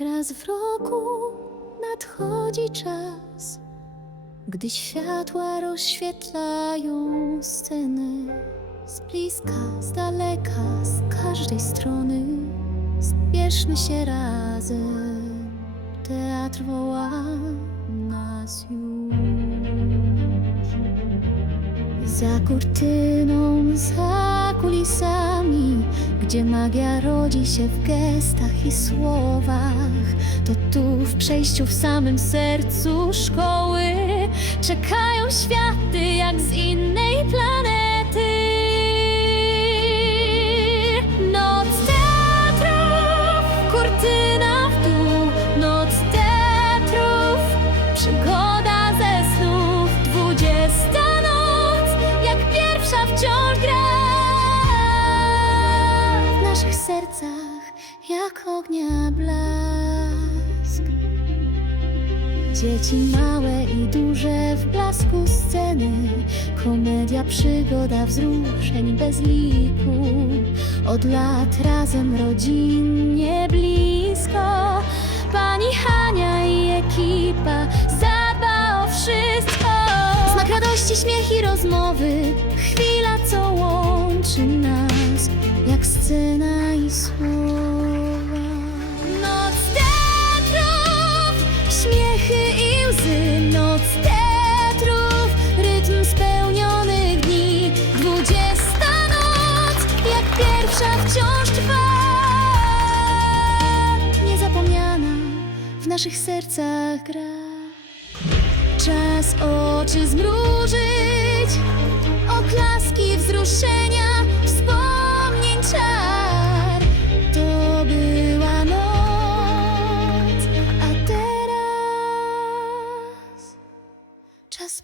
Raz w roku nadchodzi czas, gdy światła rozświetlają scenę. Z bliska, z daleka, z każdej strony spieszmy się razem. Teatr woła nas już. Za kurtyną, za kulisami, gdzie magia rodzi się w gestach i słowach, to tu w przejściu w samym sercu szkoły czekają światy jak z innej planety. Noc teatrów, kurtyna w dół, noc teatrów, przygoda sercach, jak ognia blask. Dzieci małe i duże w blasku sceny. Komedia, przygoda, wzruszeń bez liku. Od lat razem rodzinnie blisko. Pani Hania i ekipa zadba o wszystko. Znak radości, śmiech i rozmowy. Chwila, co łączy nas Jak scena i słowa. Noc teatrów, śmiechy i łzy. Noc teatrów, rytm spełnionych dni. Dwudziesta noc, jak pierwsza wciąż trwa. Niezapomniana w naszych sercach gra. Czas oczy zmrużyć, oklaski wzruszenia, czas